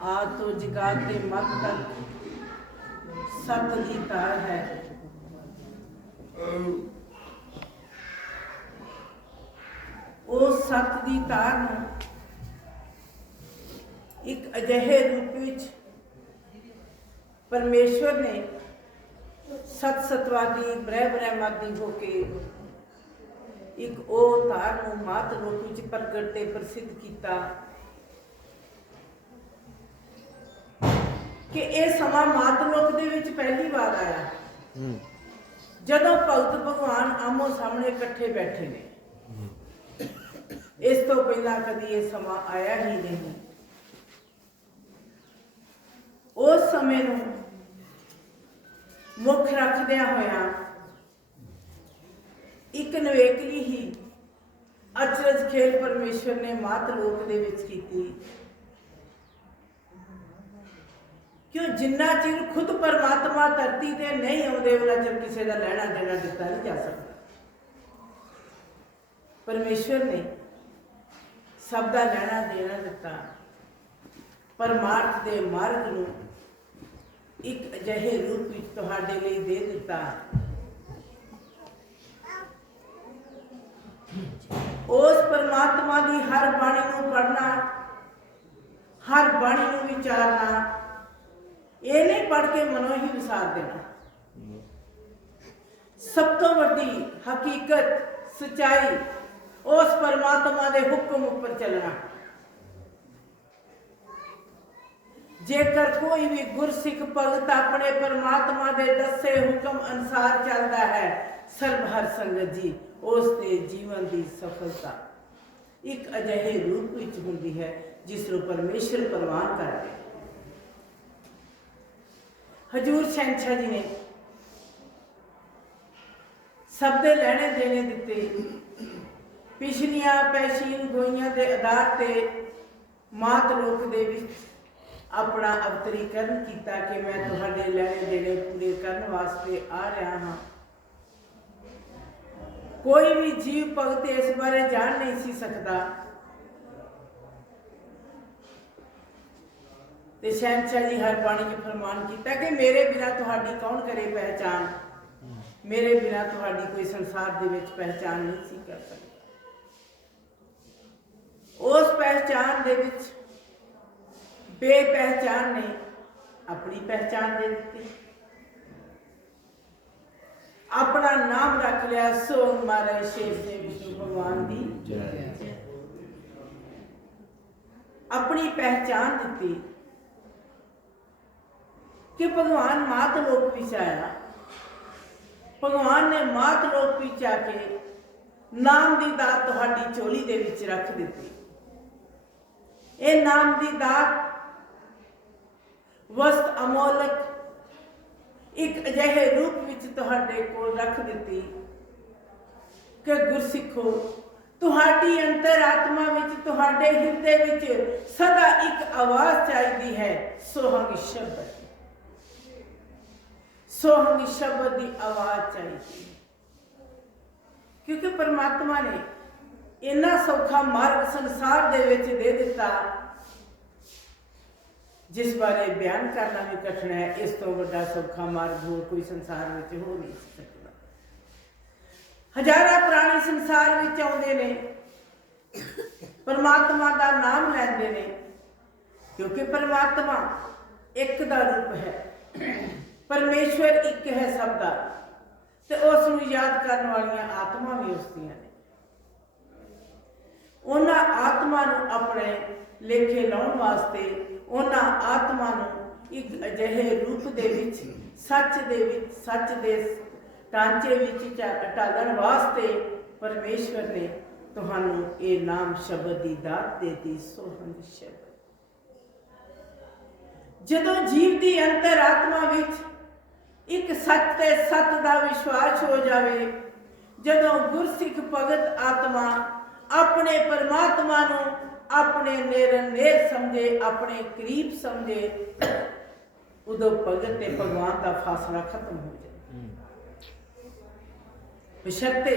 ਆਦ ਤੋਂ ਜਗਾਤ ਦੇ ਮੱਧ ਤੱਕ ਸਤ ਦੀ ਤਾਰ ਹੈ। ਉਹ ਸਤ ਦੀ ਤਾਰ ਨੂੰ ਇੱਕ ਅਜਿਹੇ ਰੂਪ ਵਿੱਚ ਪਰਮੇਸ਼ਵਰ ਨੇ ਸਤ ਸਤਵਾਦੀ, ਬ੍ਰਹਿ ਬ੍ਰਹਮਾਦੀ ਹੋ ਕੇ ਇੱਕ ਉਹ ਤਾਰ ਨੂੰ ਮਾਤ ਰੂਪ ਵਿੱਚ ਪ੍ਰਗਟ ਤੇ ਪ੍ਰਸਿੱਧ ਕੀਤਾ। ਕਿ ਇਹ ਸਮਾਂ ਮਾਤ ਲੋਕ ਦੇ ਵਿੱਚ ਪਹਿਲੀ ਵਾਰ ਆਇਆ। ਹੂੰ। ਜਦੋਂ ਭਗਤ ਭਗਵਾਨ ਆਮੋ ਸਾਹਮਣੇ ਇਕੱਠੇ ਬੈਠੇ ਨੇ। ਇਸ ਤੋਂ ਪਹਿਲਾਂ ਕਦੀ ਇਹ ਸਮਾਂ ਆਇਆ ਹੀ ਨਹੀਂ। ਉਸ ਸਮੇਂ ਨੂੰ ਮੁੱਖ ਰੱਖਦਿਆਂ ਹੋਇਆਂ ਇੱਕ ਨਵੇਕਲੀ ਹੀ ਅਚਰਜ ਖੇਲ ਪਰਮੇਸ਼ਵਰ ਨੇ ਮਾਤ ਲੋਕ ਦੇ ਵਿੱਚ ਕੀਤੀ। ਕਿਉਂ ਜਿੰਨਾ ਚਿਰ ਖੁਦ ਪਰਮਾਤਮਾ ਧਰਤੀ ਤੇ ਨਹੀਂ ਆਉਂਦੇ, ਉਹਨਾਂ ਚਿਰ ਕਿਸੇ ਦਾ ਲੈਣਾ ਦੇਣਾ ਦਿੱਤਾ ਨਹੀਂ ਜਾ ਸਕਦਾ। ਪਰਮੇਸ਼ਵਰ ਨੇ ਸਭ ਦਾ ਲੈਣਾ ਦੇਣਾ ਦਿੱਤਾ। ਪਰਮਾਰਥ ਦੇ ਮਾਰਗ ਨੂੰ ਇੱਕ ਅਜਿਹੇ ਰੂਪ ਵਿੱਚ ਤੁਹਾਡੇ ਲਈ ਦੇ ਦਿੱਤਾ। ਉਸ ਪਰਮਾਤਮਾ ਦੀ ਹਰ ਬਾਣੀ ਨੂੰ ਪੜਨਾ ਹਰ ਬਾਣੀ ਨੂੰ ਵਿਚਾਰਨਾ ਇਹ ਨਹੀਂ ਪੜ ਕੇ ਮਨੋਂ ਹੀ ਵਿਸਾਰ ਦੇਣਾ। ਸਭ ਤੋਂ ਵੱਡੀ ਹਕੀਕਤ, ਸਚਾਈ, ਉਸ ਪਰਮਾਤਮਾ ਦੇ ਹੁਕਮ ਉੱਪਰ ਚੱਲਣਾ। ਜੇਕਰ ਕੋਈ ਵੀ ਗੁਰਸਿੱਖ ਭਗਤ ਆਪਣੇ ਪਰਮਾਤਮਾ ਦੇ ਦੱਸੇ ਹੁਕਮ ਅਨਸਾਰ ਚੱਲਦਾ ਹੈ, ਸਰਬ ਹਰ ਸੰਗਤ ਜੀ, ਉਸ ਦੇ ਜੀਵਨ ਦੀ ਸਫਲਤਾ ਇੱਕ ਅਜਿਹੇ ਰੂਪ ਵਿੱਚ ਹੁੰਦੀ ਹੈ, ਜਿਸ ਨੂੰ ਪਰਮੇਸ਼ਰ ਪ੍ਰਵਾਨ ਕਰਦੇ ਹਜੂਰ ਸ਼ਹਿਨशाह ਜੀ ਨੇ ਸਭ ਦੇ ਲੈਣੇ ਦੇਣੇ ਦਿੱਤੇ। ਪਿਛਲੀਆਂ ਪੈਸ਼ੀਨ ਗੋਈਆਂ ਦੇ ਆਧਾਰ ਤੇ ਮਾਤ ਲੋਕ ਦੇ ਵਿੱਚ ਆਪਣਾ ਅਵਤਰੀਕਰਨ ਕੀਤਾ ਕਿ ਮੈਂ ਤੁਹਾਡੇ ਲੈਣੇ ਦੇਣੇ ਪੂਰੇ ਕਰਨ ਵਾਸਤੇ ਆ ਰਿਹਾ ਹਾਂ। ਕੋਈ ਵੀ ਜੀਵ ਭਗਤ ਇਸ ਬਾਰੇ ਜਾਣ ਨਹੀਂ ਸੀ ਸਕਦਾ। ਤੇ ਸ਼ਹਿਨशाह ਜੀ ਹਰ ਬਾਣੀ 'ਚ ਫਰਮਾਨ ਕੀਤਾ ਕਿ ਮੇਰੇ ਬਿਨਾ ਤੁਹਾਡੀ ਕੌਣ ਕਰੇ ਪਹਿਚਾਨ ਮੇਰੇ ਬਿਨਾ ਤੁਹਾਡੀ ਕੋਈ ਸੰਸਾਰ ਦੇ ਵਿੱਚ ਪਹਿਚਾਨ ਨਹੀਂ ਸੀ ਕਰ ਸਕਦਾ। ਉਸ ਪਹਿਚਾਨ ਦੇ ਵਿੱਚ ਬੇਪਹਿਚਾਨ ਨੇ ਆਪਣੀ ਪਹਿਚਾਨ ਦੇ ਦਿੱਤੀ। ਆਪਣਾ ਨਾਮ ਰੱਖ ਲਿਆ ਸੋ ਮਾਰੇ ਸ਼ੇਰ ਦੇ ਵਿਸ਼ਨੂੰ ਭਗਵਾਨ ਦੀ। ਆਪਣੀ ਪਹਿਚਾਨ ਦਿੱਤੀ। ਕਿ ਭਗਵਾਨ ਮਾਤ ਲੋਕ ਵਿੱਚ ਆਇਆ। ਭਗਵਾਨ ਨੇ ਮਾਤ ਲੋਕ ਵਿੱਚ ਆ ਕੇ ਨਾਮ ਦੀ ਦਾਤ ਤੁਹਾਡੀ ਝੋਲੀ ਦੇ ਵਿੱਚ ਰੱਖ ਦਿੱਤੀ। ਇਹ ਨਾਮ ਦੀ ਦਾਤ ਵਸਤ ਅਮੋਲਕ ਇੱਕ ਅਜਿਹੇ ਰੂਪ ਵਿੱਚ ਤੁਹਾਡੇ ਕੋਲ ਰੱਖ ਦਿੱਤੀ ਕਿ ਗੁਰਸਿੱਖੋ, ਤੁਹਾਡੀ ਅੰਤਰ ਆਤਮਾ ਵਿੱਚ, ਤੁਹਾਡੇ ਹਿਰਦੇ ਵਿੱਚ ਸਦਾ ਇੱਕ ਆਵਾਜ਼ ਚਾਹੀਦੀ ਹੈ ਸੋਹੰਗ ਸ਼ਬਦ ਸੋਹੰਗ ਸ਼ਬਦ ਦੀ ਆਵਾਜ਼ ਚਾਹੀਦੀ ਕਿਉਂਕਿ ਪਰਮਾਤਮਾ ਨੇ ਇੰਨਾ ਸੌਖਾ ਮਾਰਗ ਸੰਸਾਰ ਦੇ ਵਿੱਚ ਦੇ ਦਿੱਤਾ, ਜਿਸ ਬਾਰੇ ਬਿਆਨ ਕਰਨਾ ਵੀ ਕਠਿਨ ਹੈ, ਇਸ ਤੋਂ ਵੱਡਾ ਸੌਖਾ ਮਾਰਗ ਹੋਰ ਕੋਈ ਸੰਸਾਰ ਵਿੱਚ ਹੋ ਨਹੀਂ ਸਕਦਾ। ਹਜ਼ਾਰਾਂ ਪ੍ਰਾਣੀ ਸੰਸਾਰ ਵਿੱਚ ਆਉਂਦੇ ਨੇ, ਪਰਮਾਤਮਾ ਦਾ ਨਾਮ ਲੈਂਦੇ ਨੇ, ਕਿਉਂਕਿ ਪਰਮਾਤਮਾ ਇੱਕ ਦਾ ਰੂਪ ਹੈ। ਪਰਮੇਸ਼ਵਰ ਇੱਕ ਹੈ ਸਭ ਦਾ। ਤੇ ਉਸ ਨੂੰ ਯਾਦ ਕਰਨ ਵਾਲੀਆਂ ਆਤਮਾ ਵੀ ਉਸ ਦੀਆਂ ਨੇ। ਉਹਨਾਂ ਆਤਮਾ ਨੂੰ ਆਪਣੇ ਲੇਖੇ ਲਾਉਣ ਵਾਸਤੇ ਉਹਨਾਂ ਆਤਮਾ ਨੂੰ ਇੱਕ ਅਜਿਹੇ ਰੂਪ ਦੇ ਵਿੱਚ, ਸੱਚ ਦੇ ਵਿੱਚ, ਸੱਚ ਦੇ ਟਾਂਚੇ ਵਿੱਚ ਢਾਲਣ ਵਾਸਤੇ ਪਰਮੇਸ਼ਵਰ ਨੇ ਤੁਹਾਨੂੰ ਇਹ ਨਾਮ ਸ਼ਬਦ ਦੀ ਦਾਤ ਦੇਤੀ ਸੋਹੰਗ ਸ਼ਬਦ। ਜਦੋਂ ਜੀਵ ਦੀ ਅੰਤਰ ਆਤਮਾ ਵਿੱਚ ਇੱਕ ਸੱਚ ਤੇ ਸੱਤ ਦਾ ਵਿਸ਼ਵਾਸ ਹੋ ਜਾਵੇ। ਜਦੋਂ ਗੁਰਸਿੱਖ ਭਗਤ ਆਤਮਾ ਆਪਣੇ ਪਰਮਾਤਮਾ ਨੂੰ ਆਪਣੇ ਨੇਰ ਸਮਝੇ, ਆਪਣੇ ਕਰੀਬ ਸਮਝੇ, ਉਦੋਂ ਭਗਤ ਤੇ ਭਗਵਾਨ ਦਾ ਫਾਸਲਾ ਖਤਮ ਹੋ ਜਾਏ। ਬਸ਼ਰਤੇ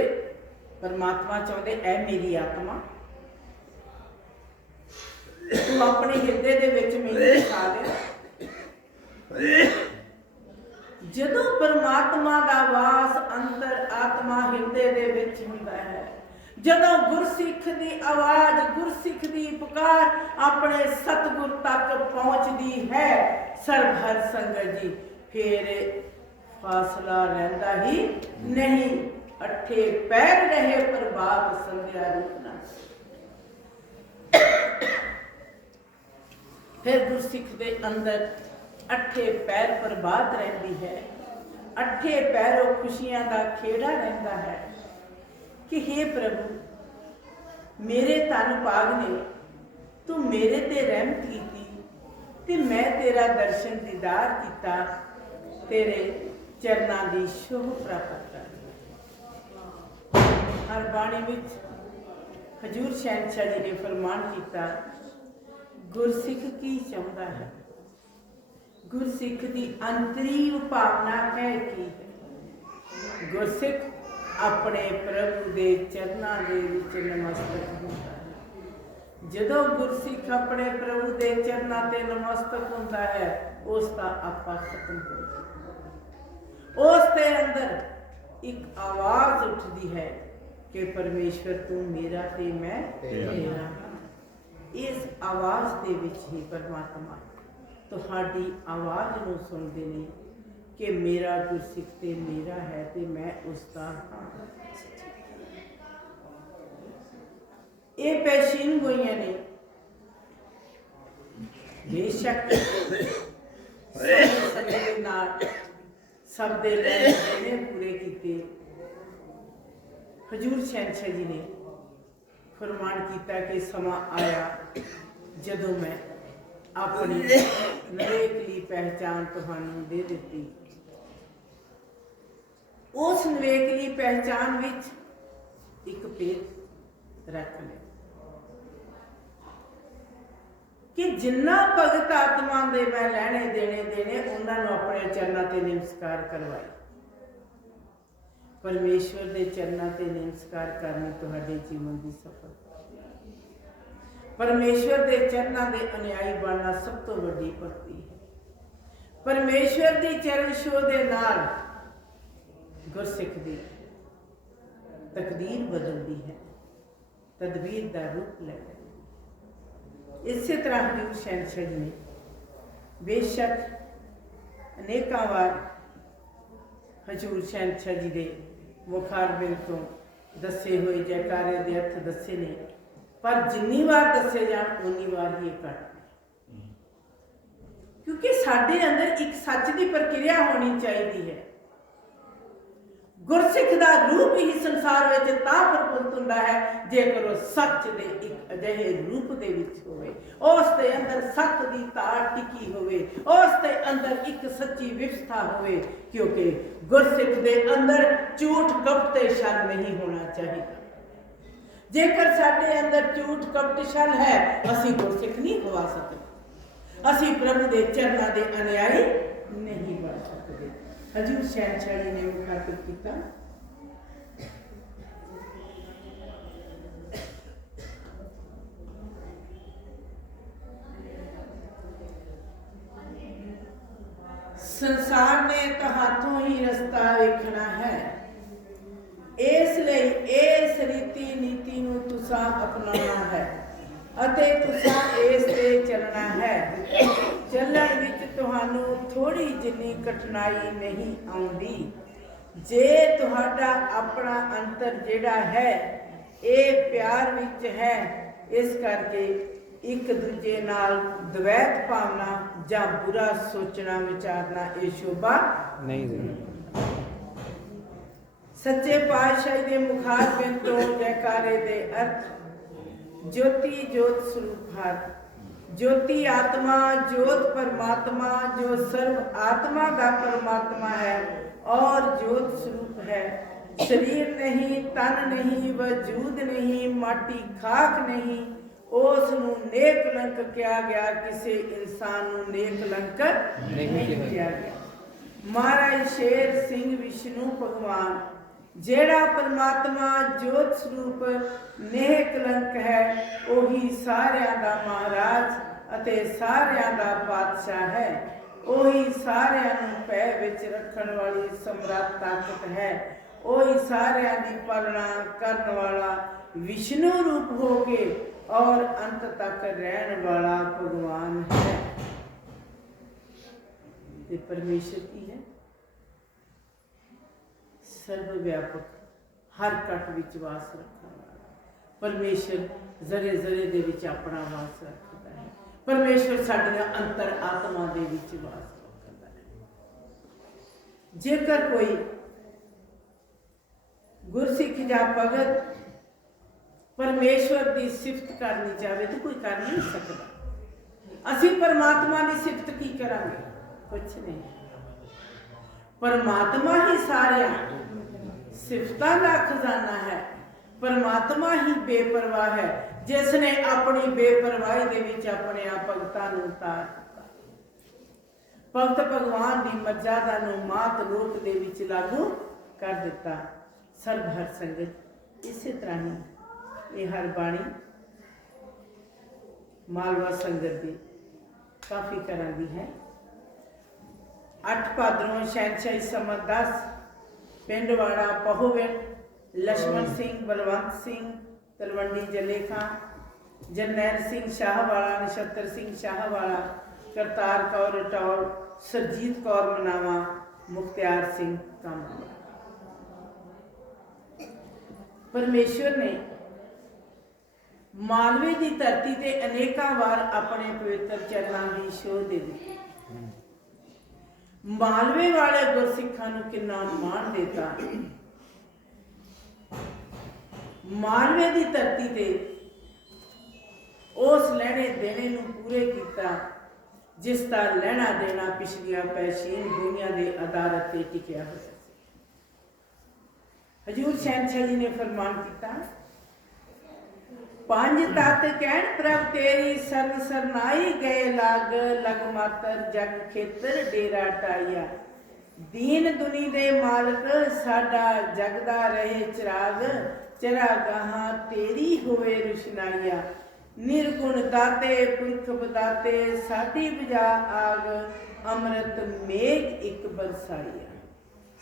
ਪਰਮਾਤਮਾ ਚਾਹੁੰਦੇ, ਐ ਮੇਰੀ ਆਤਮਾ। ਤੂੰ ਆਪਣੇ ਹਿਰਦੇ ਦੇ ਵਿੱਚ ਮੈਨੂੰ ਜਦੋਂ ਪਰਮਾਤਮਾ ਦਾ ਵਾਸ ਅੰਤਰ ਆਤਮਾ ਹਿਰਦੇ ਦੇ ਵਿੱਚ ਹੁੰਦਾ ਹੈ, ਜਦੋਂ ਗੁਰਸਿੱਖ ਦੀ ਆਵਾਜ਼, ਗੁਰਸਿੱਖ ਦੀ ਪੁਕਾਰ ਆਪਣੇ ਸਤਗੁਰ ਤੱਕ ਪਹੁੰਚਦੀ ਹੈ ਸਰਭਰ ਸੰਗਤ ਜੀ, ਫਿਰ ਫਾਸਲਾ ਰਹਿੰਦਾ ਹੀ ਨਹੀਂ। ਅੱਠੇ ਪੈਰ ਰਹੇ ਪ੍ਰਭਾਤ ਸੰਧਿਆ ਰੂਪ ਨਾਲ। ਫਿਰ ਗੁਰਸਿੱਖ ਦੇ ਅੰਦਰ ਅੱਠੇ ਪੈਰ ਬਰਬਾਦ ਰਹਿੰਦੀ ਹੈ। ਅੱਠੇ ਪੈਰੋਂ ਖੁਸ਼ੀਆਂ ਦਾ ਖੇੜਾ ਰਹਿੰਦਾ ਹੈ। ਕਿ हे ਪ੍ਰਭੂ, ਮੇਰੇ ਤਨ ਪਾਗ ਨੇ ਤੂੰ ਮੇਰੇ ਤੇ ਰਹਿਮ ਕੀਤੀ ਤੇ ਮੈਂ ਤੇਰਾ ਦਰਸ਼ਨ ਦੀਦਾਰ ਕੀਤਾ, ਤੇਰੇ ਚਰਨਾਂ ਦੀ ਸ਼ੋਭ ਪ੍ਰਾਪਤ ਕਰ ਹਰ ਬਾਣੀ ਵਿੱਚ ਹਜੂਰ ਸ਼ੈਨਸ਼ਾਹ ਜੀ ਨੇ ਫਰਮਾਨ ਕੀਤਾ, ਗੁਰਸਿੱਖ ਕੀ ਚਾਹੁੰਦਾ ਹੈ? ਗੁਰਸਿੱਖ ਦੀ ਅੰਤਰੀ ਭਾਵਨਾ ਹੈ ਕੀ? ਗੁਰਸਿੱਖ ਆਪਣੇ ਪ੍ਰਭੂ ਦੇ ਚਰਨਾਂ ਦੇ ਵਿੱਚ ਨਮਸਤਕ ਹੁੰਦਾ ਹੈ। ਜਦੋਂ ਗੁਰਸਿੱਖ ਆਪਣੇ ਪ੍ਰਭੂ ਦੇ ਚਰਨਾਂ ਤੇ ਨਮਸਤਕ ਹੁੰਦਾ ਹੈ ਉਸ ਦਾ ਆਪਾ ਖਤਮ ਹੋ ਜਾਂਦਾ। ਉਸ ਦੇ ਅੰਦਰ ਇੱਕ ਆਵਾਜ਼ ਉੱਠਦੀ ਹੈ ਕਿ ਪਰਮੇਸ਼ਵਰ ਤੂੰ ਮੇਰਾ ਤੇ ਮੈਂ ਤੇਰਾ। ਇਸ ਆਵਾਜ਼ ਦੇ ਵਿੱਚ ਹੀ ਪਰਮਾਤਮਾ ਤੁਹਾਡੀ ਆਵਾਜ਼ ਨੂੰ ਸੁਣਦੇ ਨੇ ਕਿ ਮੇਰਾ ਗੁਰਸਿੱਖ ਤੇ ਮੇਰਾ ਹੈ ਤੇ ਮੈਂ ਉਸ ਦਾ ਹਾਂ। ਇਹ ਪੈਸ਼ੀਨ ਗੋਈਆਂ ਨੇ। ਬੇਸ਼ੱਕ ਸਮੇਂ ਨਾਲ ਸਭ ਦੇ ਲੈਣ ਪੂਰੇ ਕੀਤੇ। ਹਜੂਰ ਸ਼ਹਿਨशाह ਜੀ ਨੇ ਫਰਮਾਨ ਕੀਤਾ ਕਿ ਸਮਾਂ ਆਇਆ ਜਦੋਂ ਮੈਂ ਆਪਣੀ ਨਵੇਕਲੀ ਪਹਿਚਾਨ ਤੁਹਾਨੂੰ ਦੇ ਦਿੱਤੀ। ਉਸ ਨਵੇਕਲੀ ਪਹਿਚਾਨ ਵਿੱਚ ਇੱਕ ਪੇਜ ਰੱਖ ਲਿਆ। ਕਿ ਜਿੰਨਾ ਭਗਤ ਆਤਮਾ ਦੇ ਮੈਂ ਲੈਣੇ, ਦੇਣੇ ਦੇਣੇ, ਉਹਨਾਂ ਨੂੰ ਆਪਣੇ ਚਰਨਾਂ ਤੇ ਨਮਸਕਾਰ ਕਰਵਾਏ। ਪਰਮੇਸ਼ਵਰ ਦੇ ਚਰਨਾਂ ਤੇ ਨਮਸਕਾਰ ਕਰਨੀ ਤੁਹਾਡੇ ਜੀਵਨ ਦੀ ਸਫਲਤਾ। ਪਰਮੇਸ਼ਵਰ ਦੇ ਚਰਨਾਂ ਦੇ ਅਨਿਆਈ ਬਣਨਾ ਸਭ ਤੋਂ ਵੱਡੀ ਭਗਤੀ ਹੈ। ਪਰਮੇਸ਼ਵਰ ਦੀ ਚਰਨ ਛੋਹ ਦੇ ਨਾਲ ਗੁਰਸਿੱਖ ਦੀ ਤਕਦੀਰ ਬਦਲਦੀ ਹੈ। ਤਦਬੀਰ ਦਾ ਰੂਪ ਲੈਂਦਾ ਹੈ। ਇਸੇ ਤਰ੍ਹਾਂ ਹਜੂਰ ਸ਼ੈਨਸ਼ਹ ਨੇ ਬੇਸ਼ੱਕ ਅਨੇਕਾਂ ਵਾਰ ਹਜੂਰ ਸ਼ੈਨਸ਼ਹ ਜੀ ਦੇ ਮੁਖਾਰਬਿਲ ਤੋਂ ਦੱਸੇ ਹੋਏ ਜੈਕਾਰੇ ਦੇ ਅਰਥ ਦੱਸੇ ਨੇ। ਪਰ ਜਿੰਨੀ ਵਾਰ ਦੱਸੇ ਜਾਣ ਉਨੀ ਵਾਰ ਹੀ ਇਹ ਘੱਟ ਕਿਉਂਕਿ ਸਾਡੇ ਅੰਦਰ ਇੱਕ ਸੱਚ ਦੀ ਪ੍ਰਕਿਰਿਆ ਹੋਣੀ ਚਾਹੀਦੀ ਹੈ। ਗੁਰਸਿੱਖ ਦਾ ਰੂਪ ਹੀ ਸੰਸਾਰ ਵਿੱਚ ਤਾਂ ਪ੍ਰਫੁੱਲਤ ਹੁੰਦਾ ਹੈ, ਜੇਕਰ ਉਹ ਸੱਚ ਦੇ ਇੱਕ ਅਜਿਹੇ ਰੂਪ ਦੇ ਵਿੱਚ ਹੋਵੇ। ਉਸ ਦੇ ਅੰਦਰ ਸੱਚ ਦੀ ਤਾਰ ਟਿਕੀ ਹੋਵੇ, ਉਸ ਦੇ ਅੰਦਰ ਇੱਕ ਸੱਚੀ ਵਿਵਸਥਾ ਹੋਵੇ, ਕਿਉਂਕਿ ਗੁਰਸਿੱਖ ਦੇ ਅੰਦਰ ਝੂਠ ਕਪਟ ਤੇ ਸ਼ਰ ਨਹੀਂ ਹੋਣਾ ਚਾਹੀਦਾ। ਜੇਕਰ ਸਾਡੇ ਅੰਦਰ ਝੂਠ ਕਪਟ ਹੈ, ਅਸੀਂ ਗੁਰਸਿੱਖ ਨਹੀਂ ਹੋਵਾ ਸਕਦੇ। ਅਸੀਂ ਪ੍ਰਭੂ ਦੇ ਚਰਨਾਂ ਦੇ ਅਨੁਯਾਈ ਨਹੀਂ ਬਣ ਸਕਦੇ। ਹਜੂਰ ਸ਼ਹਿਨशाह ਨੇ ਮੁਖਾਤਬ ਕੀਤਾ। ਸੰਸਾਰ ਨੇ ਤੁਹਾਥੋਂ ਹੀ ਰਸਤਾ ਵੇਖਣਾ ਹੈ ਇਸ ਲਈ ਇਸ ਰੀਤੀ ਨੀਤੀ ਨੂੰ ਤੁਸੀਂ ਅਪਣਾਉਣਾ ਹੈ ਅਤੇ ਤੁਸੀਂ ਇਸ ਤੇ ਚੱਲਣਾ ਹੈ। ਚੱਲਣ ਵਿੱਚ ਤੁਹਾਨੂੰ ਥੋੜੀ ਜਿੰਨੀ ਕਠਿਨਾਈ ਨਹੀਂ ਆਉਂਦੀ। ਜੇ ਤੁਹਾਡਾ ਆਪਣਾ ਅੰਤਰ ਜਿਹੜਾ ਹੈ, ਇਹ ਪਿਆਰ ਵਿੱਚ ਹੈ, ਇਸ ਕਰਕੇ ਇੱਕ ਦੂਜੇ ਨਾਲ ਦਵੈਤ ਭਾਵਨਾ ਜਾਂ ਬੁਰਾ ਸੋਚਣਾ ਵਿਚਾਰਨਾ ਇਹ ਸ਼ੋਭਾ ਨਹੀਂ ਜੀ। ਸੱਚੇ ਪਾਤਸ਼ਾਹ ਦੇ ਮੁਖਾਰ ਬਿਨ ਤੋਂ ਜੈਕਾਰੇ ਦੇ ਅਰਥ ਜੋਤੀ ਜੋਤ ਸਰੂਪ ਹੈ ਜੋਤੀ ਆਤਮਾ ਜੋਤ ਪਰਮਾਤਮਾ ਜੋ ਸਰਵ ਆਤਮਾ ਦਾ ਪਰਮਾਤਮਾ ਹੈ ਔਰ ਜੋਤ ਸਰੂਪ ਹੈ ਸਰੀਰ ਨਹੀਂ ਤਨ ਨਹੀਂ ਵਜੂਦ ਨਹੀਂ ਮਾਟੀ ਖਾਕ ਨਹੀਂ ਉਸ ਨੂੰ ਨੇਕ ਲੰਕ ਕਿਹਾ ਗਿਆ ਕਿਸੇ ਇਨਸਾਨ ਨੂੰ ਨੇਕ ਲੰਕ ਨਹੀਂ ਕਿਹਾ ਗਿਆ ਮਹਾਰਾਜ ਸ਼ੇਰ ਸਿੰਘ ਵਿਸ਼ਨੂੰ ਭਗਵਾਨ ਜਿਹੜਾ ਪਰਮਾਤਮਾ ਜੋਤ ਸਰੂਪ ਨੇਹ ਕਲੰਕ ਹੈ, ਉਹੀ ਸਾਰਿਆਂ ਦਾ ਮਹਾਰਾਜ ਅਤੇ ਸਾਰਿਆਂ ਦਾ ਬਾਦਸ਼ਾਹ ਹੈ। ਉਹੀ ਸਾਰਿਆਂ ਨੂੰ ਪੈ ਵਿੱਚ ਰੱਖਣ ਵਾਲੀ ਸਮਰੱਥ ਤਾਕਤ ਹੈ। ਉਹੀ ਸਾਰਿਆਂ ਦੀ ਪਾਲਣਾ ਕਰਨ ਵਾਲਾ ਵਿਸ਼ਨੂੰ ਰੂਪ ਹੋ ਕੇ ਔਰ ਅੰਤ ਤੱਕ ਰਹਿਣ ਵਾਲਾ ਭਗਵਾਨ ਹੈ। ਤੇ ਪਰਮੇਸ਼ਰ ਕੀ ਹੈ? ਸਰਵ ਵਿਆਪਕ ਹਰ ਕੱਟ ਵਿੱਚ ਵਾਸ ਰੱਖਣ ਵਾਲਾ ਪਰਮੇਸ਼ਰ ਜ਼ਰੇ ਜ਼ਰੇ ਦੇ ਵਿੱਚ ਆਪਣਾ ਵਾਸ ਰੱਖਦਾ ਹੈ। ਪਰਮੇਸ਼ਰ ਸਾਡੀਆਂ ਅੰਤਰ ਆਤਮਾ ਦੇ ਵਿੱਚ ਵਾਸ ਰੱਖਦਾ ਹੈ। ਜੇਕਰ ਕੋਈ ਗੁਰਸਿੱਖ ਜਾਂ ਭਗਤ ਪਰਮੇਸ਼ਵਰ ਦੀ ਸਿਫਤ ਕਰਨੀ ਚਾਹੇ ਤਾਂ ਕੋਈ ਕਰ ਨਹੀਂ ਸਕਦਾ। ਅਸੀਂ ਪਰਮਾਤਮਾ ਦੀ ਸਿਫਤ ਕੀ ਕਰਾਂਗੇ? ਕੁਝ ਨਹੀਂ। ਪਰਮਾਤਮਾ ਹੀ ਸਾਰਿਆਂ ਸਿਫਤਾਂ ਦਾ ਖਜ਼ਾਨਾ ਹੈ। ਪਰਮਾਤਮਾ ਹੀ ਬੇਪਰਵਾਹ ਹੈ। ਜਿਸ ਨੇ ਆਪਣੀ ਬੇਪਰਵਾਹੀ ਦੇ ਵਿੱਚ ਆਪਣੇ ਆਪ ਭਗਤਾਂ ਨੂੰ ਉਤਾਰ ਭਗਤ ਭਗਵਾਨ ਦੀ ਮਰਜ਼ਾਦਾ ਨੂੰ ਮਾਤ ਲੋਕ ਦੇ ਵਿੱਚ ਲਾਗੂ ਕਰ ਦਿੱਤਾ। ਸਰਬ ਹਰ ਸੰਗਤ, ਇਸੇ ਤਰ੍ਹਾਂ ਹੀ ਇਹ ਹਰ ਬਾਣੀ ਮਾਲਵਾ ਸੰਗਤ ਦੀ ਕਾਫੀ ਤਰ੍ਹਾਂ ਦੀ ਹੈ। ਅੱਠ ਭਾਦਰੋਂ ਸ਼ਹਿਨਸ਼ਾਹੀ ਸਮਤ 10 ਪਿੰਡ ਵਾੜਾ ਪਹੋਵਿੰਡ ਲక్ష్ਮਣ ਸਿੰਘ, ਬਲਵੰਤ ਸਿੰਘ, ਤਲਵੰਡੀ ਜਲੇਖਾਂ, ਜਰਨੈਲ ਸਿੰਘ ਸ਼ਾਹਵਾਲਾ, ਨਛੱਤਰ ਸਿੰਘ ਸ਼ਾਹਵਾਲਾ, ਕਰਤਾਰ ਕੌਰ ਟੌਲ ਸਰਜੀਤ ਕੌਰ ਮਨਾਵਾ, ਮੁਖਤਿਆਰ ਸਿੰਘ ਕਾਮਾ ਪਰਮੇਸ਼ਵਰ ਨੇ ਮਾਲਵੇ ਦੀ ਧਰਤੀ ਤੇ ਅਨੇਕਾਂ ਵਾਰ ਆਪਣੇ ਪਵਿੱਤਰ ਚਰਨਾਂ ਦੀ ਸ਼ੋਅ ਦੇ ਦਿੱਤੀ। ਮਾਲਵੇ ਵਾਲੇ ਗੁਰਸਿੱਖਾਂ ਨੂੰ ਕਿੰਨਾ ਮਾਣ ਦਿੱਤਾ। ਮਾਲਵੇ ਦੀ ਧਰਤੀ ਤੇ ਉਸ ਲੈਣੇ ਦੇਣੇ ਨੂੰ ਪੂਰੇ ਕੀਤਾ, ਜਿਸ ਦਾ ਲੈਣਾ ਦੇਣਾ ਪਿਛਲੀਆਂ ਪੈਸ਼ੀਨ ਦੁਨੀਆ ਦੇ ਅਦਾਲਤ ਤੇ ਟਿਕਿਆ ਹੋਇਆ ਸੀ। ਹਜੂਰ ਸ਼ਹਿਨਸ਼ਾਹ ਜੀ ਨੇ ਫਰਮਾਨ ਕੀਤਾ ਪੰਜ ਤਤ ਕਹਿਣ ਪ੍ਰਭ ਤੇਰੀ ਸਰਨ ਸਰਨਾਈ ਗਏ ਲਗ ਲਗ ਮਾਤਰ ਜਗ ਖੇਤਰ ਡੇਰਾ ਟਾਈਆ ਦੀਨ ਦੁਨੀ ਦੇ ਮਾਲਕ, ਸਾਡਾ ਜਗਦਾ ਰਹੇ ਚਿਰਾਗ, ਚਰਾਗਾਹਾਂ ਤੇਰੀ ਹੋਵੇ ਰੁਸ਼ਨਾਈਆ। ਨਿਰਗੁਣ ਦਾਤੇ ਪੁਰਖ ਬਦਾਤੇ ਸਾਡੀ ਬਜਾ ਆਗ, ਅੰਮ੍ਰਿਤ ਮੇਘ ਇੱਕ ਬਰਸਾਈਆ।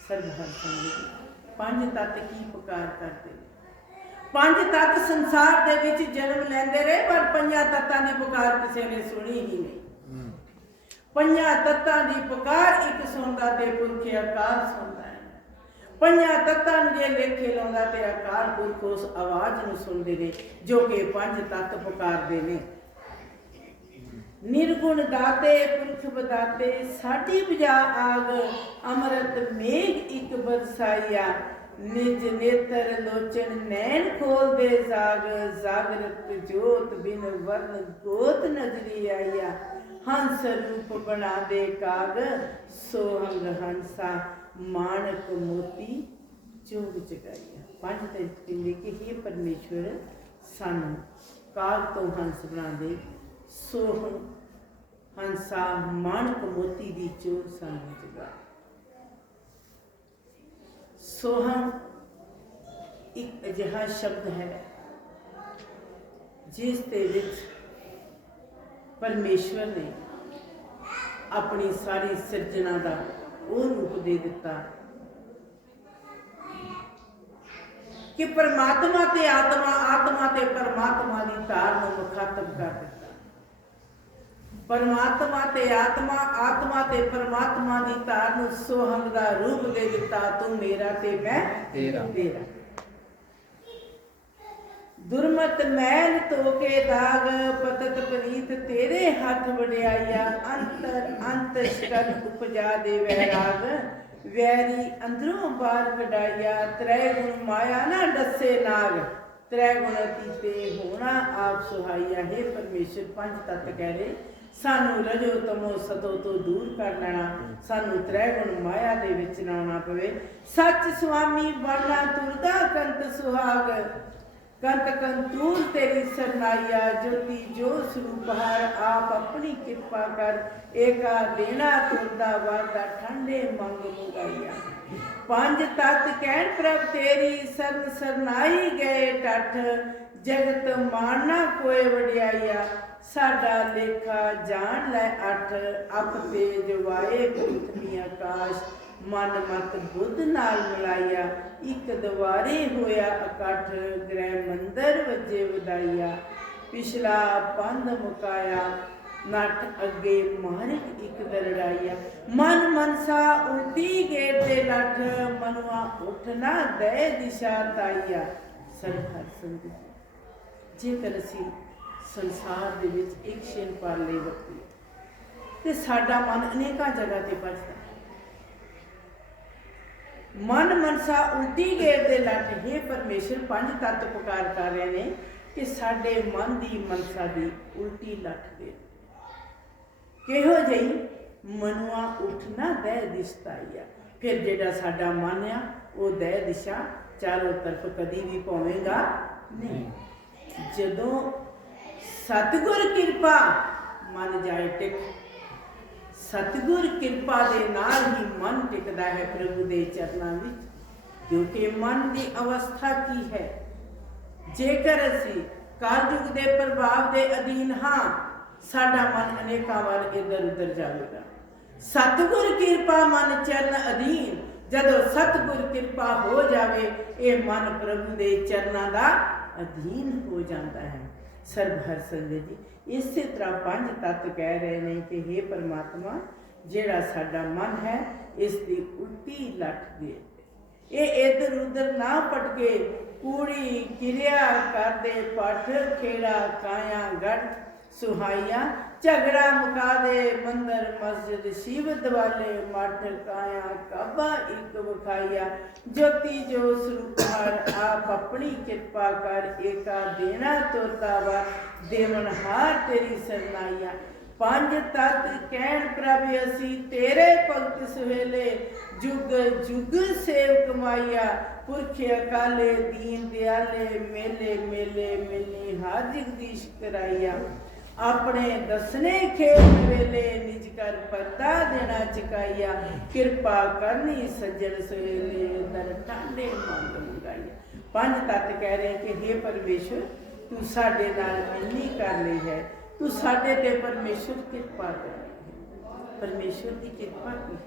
ਸਰਬਹਰ ਸੰਗਤ, ਪੰਜ ਤਤ ਕੀ ਪੁਕਾਰ ਕਰਦੇ? ਪੰਜ ਤੱਤ ਸੰਸਾਰ ਦੇ ਵਿੱਚ ਜਨਮ ਲੈਂਦੇ ਰਹੇ ਪਰ ਪੰਜਾਂ ਤੱਤਾਂ ਦੀ ਪੁਕਾਰ ਕਿਸੇ ਨੇ ਸੁਣੀ ਹੀ ਨਹੀਂ। ਪੰਜਾਂ ਤੱਤਾਂ ਦੀ ਪੁਕਾਰ ਇੱਕ ਸੁਣਦਾ ਤੇ ਪੁਰਖ ਅਕਾਲ ਸੁਣਦਾ ਹੈ। ਪੰਜਾਂ ਤੱਤਾਂ ਜੇ ਲੇਖੇ ਲਾਉਂਦਾ ਤੇ ਅਕਾਲ ਪੁਰਖ ਉਸ ਆਵਾਜ਼ ਨੂੰ ਸੁਣਦੇ ਨੇ ਜੋ ਕਿ ਪੰਜ ਤੱਤ ਪੁਕਾਰਦੇ ਨੇ। ਨਿਰਗੁਣ ਦਾਤੇ ਪੁਰਖ ਬਦਾਤੇ ਸਾਡੀ ਬਜਾ ਆਗ ਅੰਮ੍ਰਿਤ ਮੇਘ ਇੱਕ ਬਰਸਾਈਆ ਨਿਜ ਨੇਤਰ ਲੋਚਨ ਨੈਣ ਖੋਲ ਜਾਗ, ਜਾਗਰਤ ਜੋਤ ਬਿਨ ਵਰਨ ਗੋਤ ਨਜ਼ਰੀ ਆਇਆ ਹੰਸ ਰੂਪ ਬਣਾ ਦੇ ਕਾਗ, ਸੋਹੰਗ ਹੰਸਾ ਮਾਣਕ ਮੋਤੀ ਚੋਗ ਜਗਾਇਆ ਪੰਜ ਤੇ ਕਹਿੰਦੇ ਕਿ हे ਪਰਮੇਸ਼ਵਰ, ਸਾਨੂੰ ਕਾਗ ਤੋਂ ਹੰਸ ਬਣਾ ਦੇ ਸੋਹੰਗ ਹੰਸਾ ਮਾਣਕ ਮੋਤੀ ਦੀ ਚੋਗ ਸਾਨੂੰ ਜਗਾ ਸੋਹਣ ਇੱਕ ਅਜਿਹਾ ਸ਼ਬਦ ਹੈ, ਜਿਸ ਦੇ ਵਿੱਚ ਪਰਮੇਸ਼ਵਰ ਨੇ ਆਪਣੀ ਸਾਰੀ ਸਿਰਜਣਾ ਦਾ ਉਹ ਰੂਪ ਦੇ ਦਿੱਤਾ। ਕਿ ਪਰਮਾਤਮਾ ਤੇ ਆਤਮਾ ਆਤਮਾ ਤੇ ਪਰਮਾਤਮਾ ਦੀ ਤਾਰ ਨੂੰ ਮੁਖਾਤਬ ਕਰ ਦਿੱਤਾ। ਪਰਮਾਤਮਾ ਤੇ ਆਤਮਾ ਆਤਮਾ ਤੇ ਪਰਮਾਤਮਾ ਦੀ ਤਾਰ ਨੂੰ ਸੋਹੰਗ ਦਾ ਰੂਪ ਦੇ ਦਿੱਤਾ ਤੂੰ ਮੇਰਾ ਤੇ ਮੈਂ ਤੇਰਾ। ਤੇਰਾ। ਦੁਰਮਤ ਮੈਲ ਧੋ ਕੇ ਦਾਗ ਪਤਤ ਪਨੀਤ ਤੇਰੇ ਹੱਥ ਵਡਿਆਈਆ ਅੰਤਰ ਅੰਤ ਸ਼ਕਲ ਉਪਜਾ ਦੇ ਵੈਰਾਗ। ਵੈਰੀ ਅੰਦਰੋਂ ਬਾਹਰ ਕਢਾਈਆ ਤ੍ਰੈ ਗੁਣ ਮਾਇਆ ਨਾ ਡਸੇ ਨਾਗ। ਤ੍ਰੈ ਗੁਣ ਅਤੀਤੇ ਹੋਣਾ ਆਪ ਸੁਹਾਈਆ ਹੈ ਪਰਮੇਸ਼ਰ ਪੰਜ ਤਤ ਕਹਿ ਰਹੇ। ਸਾਨੂੰ ਰਜੋ ਤਮੋ ਸਤੋ ਤੋਂ ਦੂਰ ਕਰ ਲੈਣਾ, ਸਾਨੂੰ ਤ੍ਰੈ ਗੁਣ ਮਾਇਆ ਦੇ ਵਿੱਚ ਨਾ ਪਵੇ। ਸੱਚ ਸੁਆਮੀ ਬਣਨਾ ਤੁਰਦਾ ਕੰਤ ਸੁਹਾਗ। ਕੰਤ ਕੰਤੂਰ ਤੇਰੀ ਸਰਨਾਈਆ, ਜੋਤੀ ਜੋ ਸਰੂਪ ਹਰ ਆਪ ਆਪਣੀ ਕਿਰਪਾ ਕਰ। ਏਕਾ ਦੇਣਾ ਤੁਰਦਾ ਵਾਦਾ ਠੰਡੇ ਮੰਗ ਮੁਗਾਈਆ। ਪੰਜ ਤਤ ਕਹਿਣ ਪ੍ਰਭ ਤੇਰੀ ਸਰਨ ਸਰਨਾਈ ਗਏ ਟੱਠ। ਜਗਤ ਮਾਨਾ ਕੋਏ ਵਡਿਆਈਆ। ਸਾਡਾ ਲੇਖਾ ਜਾਣ ਲੈ ਅੱਠ ਅਪ ਤੇ ਜਵਾਏ ਪ੍ਰਿਥਵੀ ਆਕਾਸ਼ ਮਨ ਮਤ ਬੁੱਧ ਨਾਲ ਮਿਲਾਇਆ, ਇੱਕ ਦਵਾਰੇ ਹੋਇਆ ਇਕੱਠ, ਗ੍ਰਹਿ ਮੰਦਰ ਵਜੇ ਵਧਾਈਆ ਪਿਛਲਾ ਪੰਧ ਮੁਕਾਇਆ, ਨੱਠ ਅੱਗੇ ਮਾਰਗ ਇੱਕ ਦਰੜਾਈਆ ਮਨ ਮਨਸਾ ਉਲਟੀ ਗੇਟ ਤੇ ਲੱਠ ਮਨਵਾ ਉਠਣਾ ਦੇ ਦਿਸ਼ਾ ਤਾਈਆ ਸਰਹਰ ਸੰਗ ਜੇਕਰ ਅਸੀਂ ਸੰਸਾਰ ਦੇ ਵਿੱਚ ਇੱਕ ਛਿਨ ਪਾ ਲਈ ਵਰਤੀ ਤੇ ਸਾਡਾ ਮਨ ਅਨੇਕਾਂ ਜਗ੍ਹਾ ਤੇ ਭਜਦਾ ਹੈ। ਮਨ ਮਨਸਾ ਉਲਟੀ ਗੇਰ ਦੇ ਲੱਟ ਹੈ ਪਰਮੇਸ਼ਰ ਪੰਜ ਤੱਤ ਪੁਕਾਰ ਕਰ ਰਹੇ ਨੇ ਕਿ ਸਾਡੇ ਮਨ ਦੀ ਮਨਸਾ ਦੀ ਉਲਟੀ ਲੱਟ ਦੇ ਕਿਹੋ ਜਿਹੀ? ਮਨੁਆ ਉੱਠਣਾ ਦੇ ਦਿਸਤਾਈਆ ਫਿਰ ਜਿਹੜਾ ਸਾਡਾ ਮਨ ਆ ਉਹ ਦੇ ਦਿਸ਼ਾ ਚਾਰੋਂ ਤਰਫ ਕਦੀ ਵੀ ਪਾਵੇਗਾ ਨਹੀਂ। ਜਦੋਂ ਸਤਿਗੁਰ ਕਿਰਪਾ ਮਨ ਜਾਏ ਟਿਕ। ਸਤਿਗੁਰ ਕਿਰਪਾ ਦੇ ਨਾਲ ਹੀ ਮਨ ਟਿਕਦਾ ਹੈ ਪ੍ਰਭੂ ਦੇ ਚਰਨਾਂ ਵਿੱਚ। ਕਿਉਂਕਿ ਮਨ ਦੀ ਅਵਸਥਾ ਕੀ ਹੈ? ਜੇਕਰ ਅਸੀਂ ਕਾਲਯੁਗ ਦੇ ਪ੍ਰਭਾਵ ਦੇ ਅਧੀਨ ਹਾਂ, ਸਾਡਾ ਮਨ ਅਨੇਕਾਂ ਵਾਰ ਇੱਧਰ ਉੱਧਰ ਜਾਵੇਗਾ। ਸਤਿਗੁਰ ਕਿਰਪਾ ਮਨ ਚਰਨ ਅਧੀਨ, ਜਦੋਂ ਸਤਿਗੁਰ ਕਿਰਪਾ ਹੋ ਜਾਵੇ, ਇਹ ਮਨ ਪ੍ਰਭੂ ਦੇ ਚਰਨਾਂ ਦਾ ਅਧੀਨ ਹੋ ਜਾਂਦਾ ਹੈ। ਸਰਬ ਹਰ ਸੰਗਤ ਜੀ। ਇਸੇ ਤਰ੍ਹਾਂ ਪੰਜ ਤੱਤ ਕਹਿ ਰਹੇ ਨੇ ਕਿ हे ਪਰਮਾਤਮਾ, ਜਿਹੜਾ ਸਾਡਾ ਮਨ ਹੈ, ਇਸ ਦੀ ਉਲਟੀ ਲੱਠ ਦੇ ਇਹ ਇਧਰ ਉਧਰ ਨਾ ਪਟਕੇ, ਕੂੜੀ ਕਿਰਿਆ ਕਰਦੇ, ਪਠ ਖੇੜਾ, ਕਾਇਆ, ਗੜ ਸੁਹਾਈਆਂ ਝਗੜਾ ਮੁਕਾ ਦੇ ਮੰਦਰ, ਮਸਜਿਦ, ਸ਼ਿਵ ਦਵਾਲੇ, ਮਠ ਕਾਇਆ, ਕਾਬਾ ਇੱਕ ਵਿਖਾਈਆ ਜੋਤੀ ਜੋ ਸਰੂਪ ਆਪ ਆਪਣੀ ਕਿਰਪਾ ਕਰ ਏਕਾ ਦੇਣਾ ਤੋਤਾ ਦੇਵਨ ਹਾਰ ਤੇਰੀ ਸਰਨਾਈਆ ਪੰਜ ਤਤ ਕਹਿਣ ਪ੍ਰਭ ਅਸੀਂ, ਤੇਰੇ ਭਗਤ ਸੁਹੇਲੇ ਜੁਗ ਜੁਗ ਸੇਵ ਕਮਾਈਆ ਪੁਰਖ ਅਕਾਲੇ, ਦੀਨ ਦਿਆਲੇ, ਮੇਲੇ ਮੇਲੇ ਮਿਲਨੀ ਹਰ ਜਗਦੀਸ਼ ਕਰਾਈਆ ਆਪਣੇ ਦਸਨੇ ਖੇਤ ਵੇਲੇ ਨਿਜ ਕਰ ਪਰਦਾ ਦੇਣਾ ਚਕਾਈਆ। ਕਿਰਪਾ ਕਰਨੀ ਸੱਜਣ ਸੁਹੇਲੇ ਦਰ ਟਾਂਡੇ ਮੰਗ ਮੰਗਾਈਆ। ਪੰਜ ਤਤ ਕਹਿ ਰਹੇ ਕਿ हे ਪਰਮੇਸ਼ਰ, ਤੂੰ ਸਾਡੇ ਨਾਲ ਇੰਨੀ ਕਰ ਲਈ ਹੈ। ਤੂੰ ਸਾਡੇ ਤੇ ਪਰਮੇਸ਼ਰ ਕਿਰਪਾ ਕਰ ਪਰਮੇਸ਼ਰ ਦੀ ਕਿਰਪਾ ਕੀ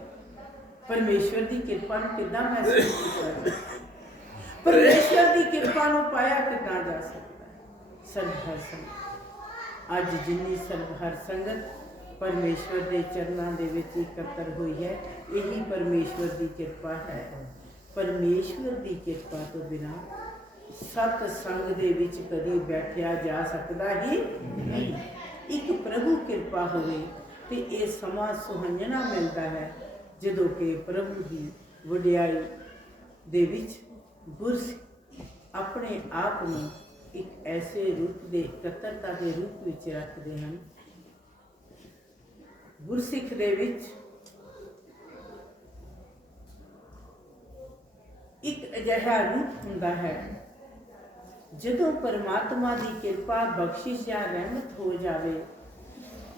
ਪਰਮੇਸ਼ਰ ਦੀ ਕਿਰਪਾ ਨੂੰ ਕਿੱਦਾਂ ਮਹਿਸੂਸ ਕੀਤਾ ਪਰਮੇਸ਼ਰ ਦੀ ਕਿਰਪਾ ਨੂੰ ਪਾਇਆ ਕਿੱਦਾਂ ਜਾ ਸਕਦਾ ਹੈ? ਅੱਜ ਜਿੰਨੀ ਸਰਬ ਹਰ ਸੰਗਤ ਪਰਮੇਸ਼ਰ ਦੇ ਚਰਨਾਂ ਦੇ ਵਿੱਚ ਇਕੱਤਰ ਹੋਈ ਹੈ, ਇਹੀ ਪਰਮੇਸ਼ਰ ਦੀ ਕਿਰਪਾ ਹੈ। ਪਰਮੇਸ਼ਰ ਦੀ ਕਿਰਪਾ ਤੋਂ ਬਿਨਾ ਸਤ ਸੰਗ ਦੇ ਵਿੱਚ ਕਦੀ ਬੈਠਿਆ ਜਾ ਸਕਦਾ ਹੀ ਨਹੀਂ। ਇੱਕ ਪ੍ਰਭੂ ਕਿਰਪਾ ਹੋਵੇ ਤੇ ਇਹ ਸਮਾਂ ਸੁਹੰਜਣਾ ਮਿਲਦਾ ਹੈ, ਜਦੋਂ ਕਿ ਪ੍ਰਭੂ ਦੀ ਵਡਿਆਈ ਦੇ ਵਿੱਚ ਗੁਰਸਿੱਖ ਆਪਣੇ ਆਪ ਨੂੰ ਇੱਕ ਐਸੇ ਰੂਪ ਦੇ ਇਕੱਤਰਤਾ ਦੇ ਰੂਪ ਵਿੱਚ ਰੱਖਦੇ ਹਨ। ਗੁਰਸਿੱਖ ਦੇ ਵਿੱਚ ਇੱਕ ਅਜਿਹਾ ਰੂਪ ਹੁੰਦਾ ਹੈ, ਜਦੋਂ ਪਰਮਾਤਮਾ ਦੀ ਕਿਰਪਾ ਬਖਸ਼ਿਸ਼ ਜਾਂ ਰਹਿਮਤ ਹੋ ਜਾਵੇ,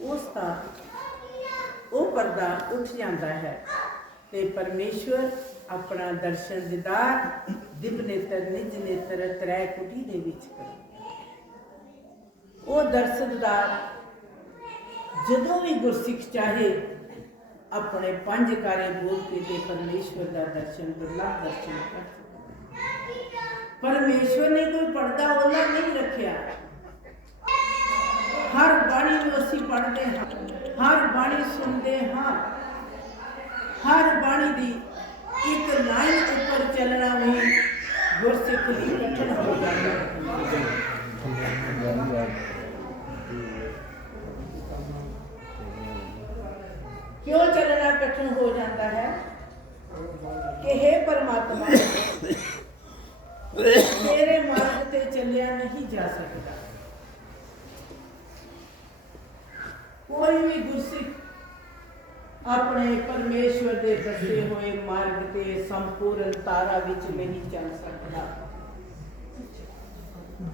ਉਸ ਦਾ, ਉਹ ਪਰਦਾ ਉੱਠ ਜਾਂਦਾ ਹੈ ਤੇ ਪਰਮੇਸ਼ਵਰ ਆਪਣਾ ਦਰਸ਼ਨ ਦਿਦਾਰ ਦਿਵ ਨੇਤਰ, ਨਿਜ ਨੇਤਰ, ਤ੍ਰੈ ਕੁਟੀ ਦੇ ਵਿੱਚ ਕਰਦਾ ਉਹ ਦਰਸ਼ਨ ਜਦੋਂ ਵੀ ਗੁਰਸਿੱਖ ਚਾਹੇ, ਆਪਣੇ ਪੰਜ ਕਾਰੇ ਬੋਲ ਕੇ ਤੇ ਪਰਮੇਸ਼ਵਰ ਦਾ ਦਰਸ਼ਨ ਦੁਰਲਭ ਦਰਸ਼ਨ ਕਰ ਪਰਮੇਸ਼ਵਰ ਨੇ ਕੋਈ ਪਰਦਾ ਉਹਨਾਂ ਨਹੀਂ ਰੱਖਿਆ। ਹਰ ਬਾਣੀ ਨੂੰ ਅਸੀਂ ਪੜ੍ਹਦੇ ਹਾਂ, ਹਰ ਬਾਣੀ ਸੁਣਦੇ ਹਾਂ। ਹਰ ਬਾਣੀ ਦੀ ਇੱਕ ਲਾਈਨ ਉੱਪਰ ਚੱਲਣਾ ਵੀ ਗੁਰਸਿੱਖ ਲਈ ਕਠਿਨ ਹੋ ਜਾਂਦਾ ਹੈ ਕਿਉਂ ਚੱਲਣਾ ਕਠਿਨ ਹੋ ਜਾਂਦਾ ਹੈ? ਕਿ हे ਪਰਮਾਤਮਾ, ਮੇਰੇ ਮਾਰਗ ਤੇ ਚੱਲਿਆ ਨਹੀਂ ਜਾ ਸਕਦਾ। ਕੋਈ ਵੀ ਗੁਰਸਿੱਖ ਆਪਣੇ ਪਰਮੇਸ਼ਵਰ ਦੇ ਦੱਸੇ ਹੋਏ ਮਾਰਗ ਤੇ ਸੰਪੂਰਨ ਤਾਰਾ ਵਿੱਚ ਨਹੀਂ ਚੱਲ ਸਕਦਾ।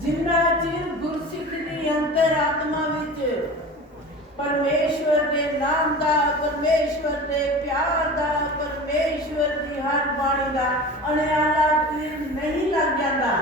ਜਿੰਨਾ ਚਿਰ ਗੁਰਸਿੱਖ ਦੀ ਅੰਤਰਾਤਮਾ ਵਿੱਚ ਪਰਮੇਸ਼ਵਰ ਦੇ ਨਾਮ ਦਾ, ਪਰਮੇਸ਼ਵਰ ਦੇ ਪਿਆਰ ਦਾ, ਪਰਮੇਸ਼ਵਰ ਦੀ ਹਰ ਬਾਣੀ ਦਾ ਅਣਿਆਲਾ ਤੀਰ ਨਹੀਂ ਲੱਗ ਜਾਂਦਾ,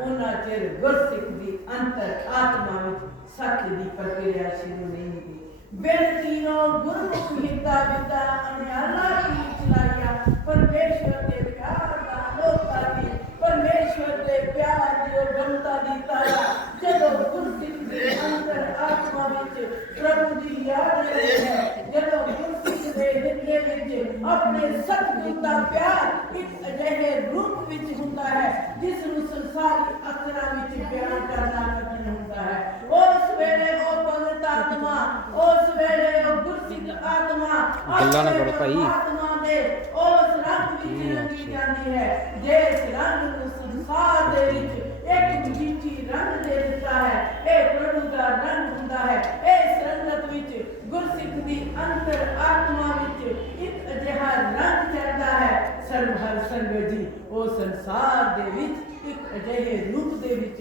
ਉਹਨਾਂ ਚਿਰ ਗੁਰਸਿੱਖ ਦੀ ਅੰਤਰ ਆਤਮਾ ਵਿੱਚ ਸੱਚ ਦੀ ਪ੍ਰਕਿਰਿਆ ਸ਼ੁਰੂ ਨਹੀਂ ਹੁੰਦੀ। ਬੇਨਤੀਨੋ ਗੁਰਮੁਖ ਹਿੱਤਾ ਵਿਦਾ ਅਨਿਆਲਾ ਕੀ ਚਲਾਇਆ ਪਰਮੇਸ਼ਵਰ ਦੇ ਪਿਆਰ ਦਾ ਲੋਕਾ ਦੀ ਪਰਮੇਸ਼ਵਰ ਦੇ ਪਿਆਰ ਦੀ ਉਹ ਗਮਤਾ ਦੀ ਤਾਰਾ ਜਦੋਂ ਗੁਰਸਿੱਖ ਦੇ ਅੰਦਰ ਆਤਮਾ ਵਿੱਚ ਪ੍ਰਭੂ ਦੀ ਯਾਦ ਰਹਿੰਦੀ ਹੈ ਜਦੋਂ ਗੁਰਸਿੱਖ ਦੇ ਹਿਰਦੇ ਵਿੱਚ ਆਪਣੇ ਸਤਿਗੁਰ ਦਾ ਪਿਆਰ ਇੱਕ ਅਜਿਹੇ ਰੂਪ ਵਿੱਚ ਹੁੰਦਾ ਹੈ ਜਿਸ ਨੂੰ ਸੰਸਾਰੀ ਅੱਖਰਾਂ ਵਿੱਚ ਬਿਆਨ ਕਰਨਾ ਕਠਿਨ ਹੁੰਦਾ ਹੈ ਉਸ ਵੇਲੇ ਉਹ ਪਵਿੱਤ ਆਤਮਾ ਉਸ ਵੇਲੇ ਉਹ ਗੁਰਸਿੱਖ ਆਤਮਾ ਗੱਲਾਂ ਨਾ ਕਰੋ ਭਾਈ। ਆਤਮਾ ਦੇ ਉਸ ਰੰਗ ਵਿੱਚ ਰੰਗੀ ਜਾਂਦੀ ਹੈ। ਜਿਸ ਰੰਗ ਨੂੰ ਸੰਸਾਰ ਦੇ ਵਿੱਚ ਇੱਕ ਜਿੱਤੀ ਰੰਗ ਦੇ ਦਿੱਤਾ ਹੈ ਇਹ ਪ੍ਰਭੂ ਦਾ ਰੰਗ ਹੁੰਦਾ ਹੈ। ਇਸ ਰੰਗਤ ਵਿੱਚ ਗੁਰਸਿੱਖ ਦੀ ਅੰਤਰ ਆਤਮਾ ਵਿੱਚ ਇੱਕ ਅਜਿਹਾ ਰੰਗ ਚੜਦਾ ਹੈ। ਸਰਬ ਹਰ ਸੰਗਤ ਜੀ ਉਹ ਸੰਸਾਰ ਦੇ ਵਿੱਚ ਇੱਕ ਅਜਿਹੇ ਰੂਪ